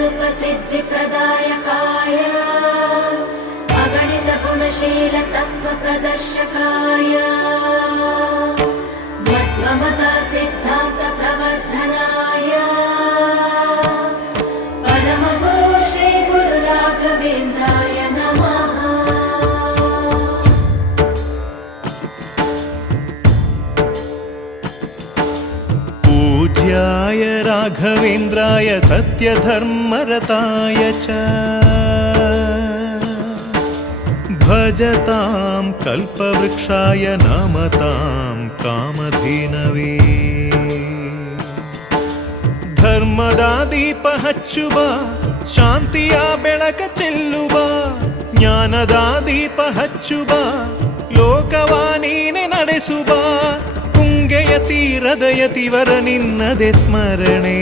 कल्पसिद्धिप्रदायकाय अगणितगुणशीलतत्त्वप्रदर्शकाय मध्वमता सिद्धान्तप्रवर्धनाय परमगुरु श्रीगुरुराघवेन्द्राय नमः। पूज्याय राघवेन्द्राय सत्यधर्मरताय च भजतां कल्पवृक्षाय नमतां कामधेनवे। ಧರ್ಮದ ದೀಪ ಹಚ್ಚುವ ಶಾಂತಿಯ ಬೆಳಕ ಚೆಲ್ಲುವ ಜ್ಞಾನದ ದೀಪ ಹಚ್ಚುವ ಲೋಕವ ನೀನೆ ನಡೆಸುವ ತುಂಗೆಯ ತೀರದ ಯತಿವರ ನಿನ್ನದೆ ಸ್ಮರಣೆ